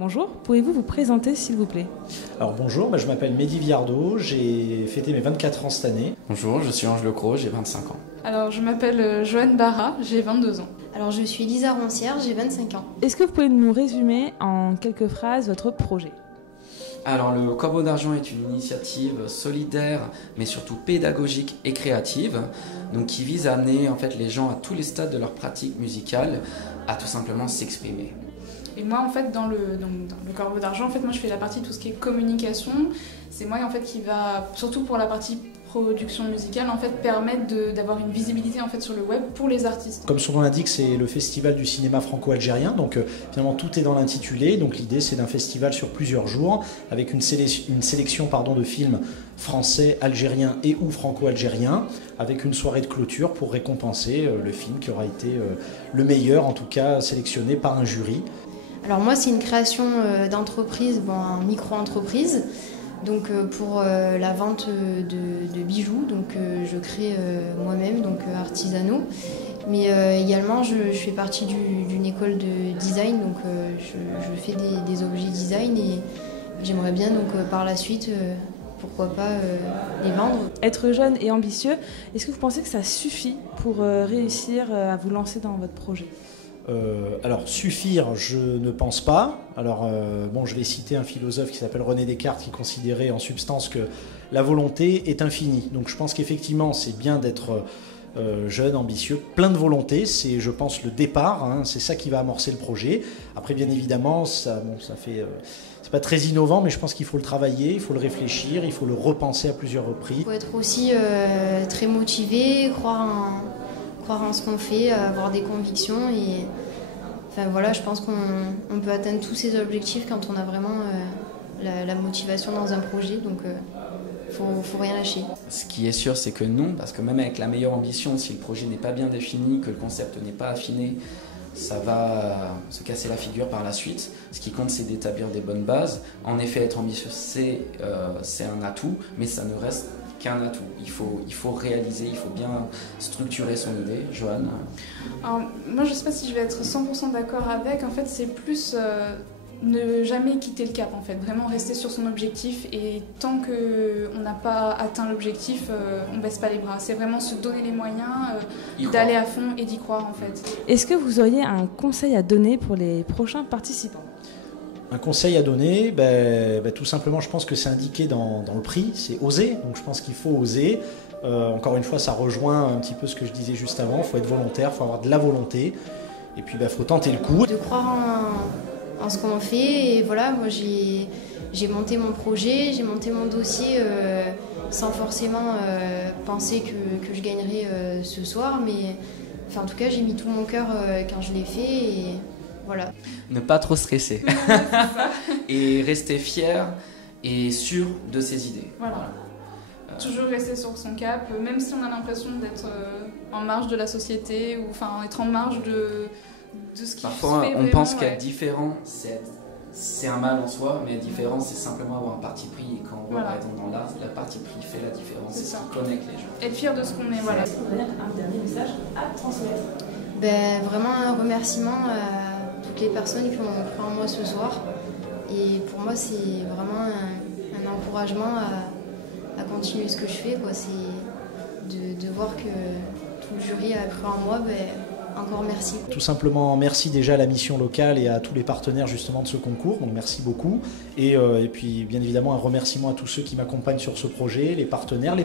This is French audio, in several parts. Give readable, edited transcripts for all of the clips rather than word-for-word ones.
Bonjour, pouvez-vous vous présenter s'il vous plaît? Alors bonjour, je m'appelle Mehdi Viardot, j'ai fêté mes 24 ans cette année. Bonjour, je suis Ange Lecros, j'ai 25 ans. Alors je m'appelle Joanne Barra, j'ai 22 ans. Alors je suis Lisa Roncière, j'ai 25 ans. Est-ce que vous pouvez nous résumer en quelques phrases votre projet? Alors le Corbeau d'Argent est une initiative solidaire mais surtout pédagogique et créative, donc qui vise à amener en fait les gens à tous les stades de leur pratique musicale à tout simplement s'exprimer. Et moi en fait dans le Corbeau d'Argent, en fait moi je fais la partie tout ce qui est communication. C'est moi en fait qui va, surtout pour la partie production musicale, en fait permettre d'avoir une visibilité en fait sur le web pour les artistes. Comme son nom l'indique, c'est le festival du cinéma franco-algérien, donc finalement tout est dans l'intitulé. Donc l'idée c'est d'un festival sur plusieurs jours avec une sélection de films français, algériens et ou franco-algériens, avec une soirée de clôture pour récompenser le film qui aura été le meilleur, en tout cas sélectionné par un jury. Alors moi c'est une création d'entreprise, en micro-entreprise. Donc pour la vente de bijoux, donc je crée moi-même, donc artisanaux. Mais également je fais partie d'une école de design, donc je fais des objets design et j'aimerais bien donc par la suite, pourquoi pas les vendre. Être jeune et ambitieux, est-ce que vous pensez que ça suffit pour réussir à vous lancer dans votre projet? Alors suffire, je ne pense pas. Alors je vais citer un philosophe qui s'appelle René Descartes qui considérait en substance que la volonté est infinie. Donc je pense qu'effectivement c'est bien d'être jeune, ambitieux, plein de volonté. C'est, je pense, le départ. C'est ça qui va amorcer le projet. Après bien évidemment ça fait c'est pas très innovant, mais je pense qu'il faut le travailler, il faut le réfléchir, il faut le repenser à plusieurs reprises. Il faut être aussi très motivé, croire en ce qu'on fait, avoir des convictions et je pense qu'on peut atteindre tous ces objectifs quand on a vraiment la motivation dans un projet, donc faut rien lâcher. Ce qui est sûr c'est que non, parce que même avec la meilleure ambition, si le projet n'est pas bien défini, que le concept n'est pas affiné, ça va se casser la figure par la suite. Ce qui compte c'est d'établir des bonnes bases. En effet être ambitieux c'est un atout, mais ça ne reste qu'un atout. Il faut réaliser, il faut bien structurer son idée. Joanne? Alors, moi je sais pas si je vais être 100% d'accord avec, en fait c'est plus ne jamais quitter le cap en fait, vraiment rester sur son objectif et tant qu'on n'a pas atteint l'objectif, on baisse pas les bras. C'est vraiment se donner les moyens d'aller à fond et d'y croire en fait. Est-ce que vous auriez un conseil à donner pour les prochains participants? Un conseil à donner, tout simplement, je pense que c'est indiqué dans le prix, c'est oser. Donc je pense qu'il faut oser. Encore une fois, ça rejoint un petit peu ce que je disais juste avant. Il faut être volontaire, il faut avoir de la volonté. Et puis il faut tenter le coup. De croire en ce qu'on fait. Et voilà, moi j'ai monté mon projet, j'ai monté mon dossier sans forcément penser que je gagnerais ce soir. Mais en tout cas, j'ai mis tout mon cœur quand je l'ai fait. Et voilà. Ne pas trop stresser et rester fier et sûr de ses idées. Voilà. Toujours rester sur son cap, même si on a l'impression d'être en marge de la société ou être en marge de ce qui se fait. Parfois on pense qu'être différent c'est un mal en soi, mais être différent c'est simplement avoir un parti pris, et quand on voit par exemple dans l'art, le parti pris fait la différence, c'est ce qui connecte les gens. Être fier de ce qu'on est, voilà. Est-ce que vous avez un dernier message à transmettre? Vraiment un remerciement à toutes les personnes qui ont cru en moi ce soir. Et pour moi, c'est vraiment un encouragement à continuer ce que je fais. C'est de voir que tout le jury a cru en moi. Encore merci. Tout simplement, merci déjà à la mission locale et à tous les partenaires justement de ce concours. Donc merci beaucoup. Et puis bien évidemment un remerciement à tous ceux qui m'accompagnent sur ce projet, les partenaires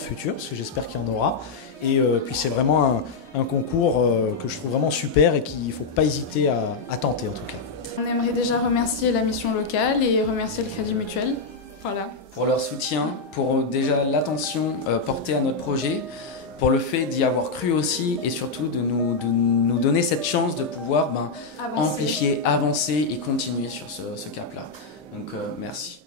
futurs, parce que j'espère qu'il y en aura. Et puis c'est vraiment un concours que je trouve vraiment super et qu'il ne faut pas hésiter à tenter en tout cas. On aimerait déjà remercier la mission locale et remercier le Crédit Mutuel. Voilà. Pour leur soutien, pour déjà l'attention portée à notre projet, pour le fait d'y avoir cru aussi et surtout de nous donner cette chance de pouvoir amplifier, avancer et continuer sur ce cap-là. Donc merci.